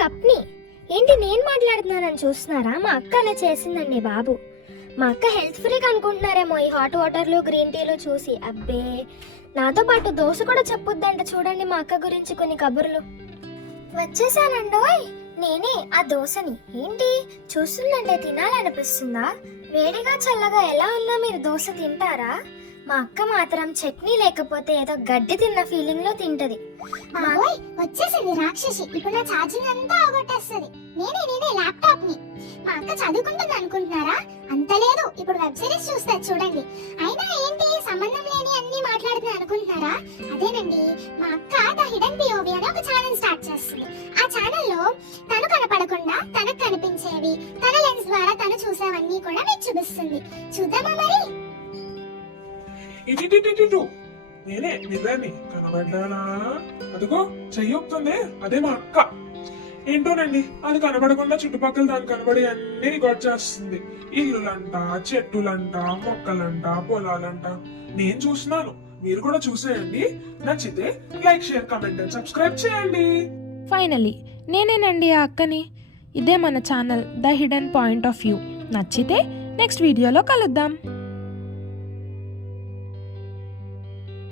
కప్ని. ఏంటి నేను మాట్లాడుతున్నానని చూస్తున్నారా? మా అక్క అలా చేసిందండి బాబు. మా అక్క హెల్త్ ఫ్రీక్ అనుకుంటున్నారేమో ఈ హాట్ వాటర్లు గ్రీన్ టీలు చూసి. అబ్బే, నాతో పాటు దోశ కూడా చెప్పొద్దంట. చూడండి మా అక్క గురించి కొన్ని కబుర్లు. వచ్చేసానండోయ్, నేనే ఆ దోశని. ఏంటి చూస్తుందంటే తినాలనిపిస్తుందా? వేడిగా చల్లగా ఎలా ఉన్నా మీరు దోశ తింటారా? మా అక్క మాత్రం చట్నీ లేకపోతే ఏదో గడ్డి తిన్న ఫీలింగ్ లో తింటది. బాబోయ్, వచ్చేసింది రాక్షసి. ఇప్పుడు నా ఛార్జింగ్ అంతా ఆగొట్టేస్తుంది. నేనే ల్యాప్టాప్ ని. మా అక్క చదువుకుంటుంది అనుకుంటున్నారా? అంత లేదు, ఇప్పుడు వెబ్ సిరీస్ చూస్తారు చూడండి. అయినా ఏంటి సంబంధం లేని అన్ని మాట్లాడుతుంది అనుకుంటున్నారా? అదేనండి, మా అక్క ద హిడెన్ పిఓవి అని ఒక ఛానల్ స్టార్ట్ చేస్తుంది. ఆ ఛానల్ లో తను కనపడకుండా తనకు కనిపించేవి, తన లెన్స్ ద్వారా తను చూసేవన్నీ కూడా మీకు చూపిస్తుంది. చూద్దామా మరి? ఇటు నేనే నిజాన్ని కనబడ్డానా? అదిగో చెయ్యొస్తుంది, అదే మా అక్క. ఏంటోనండి, అది కనబడకుండా చుట్టుపక్కల దాన్ని కనబడి అన్ని రికార్డ్ చేస్తుంది. ఇల్లులంట, చెట్టులంట, మొక్కలంట, పొలాలంట. నేను చూస్తున్నాను, మీరు కూడా చూసేయండి. నచ్చితే like, share, comment and subscribe చేయండి. ఫైనలీ నేనేనండి ఆ అక్కని. ఇదే మన channel the hidden point of view. నచ్చితే నెక్స్ట్ వీడియోలో కలుద్దాం.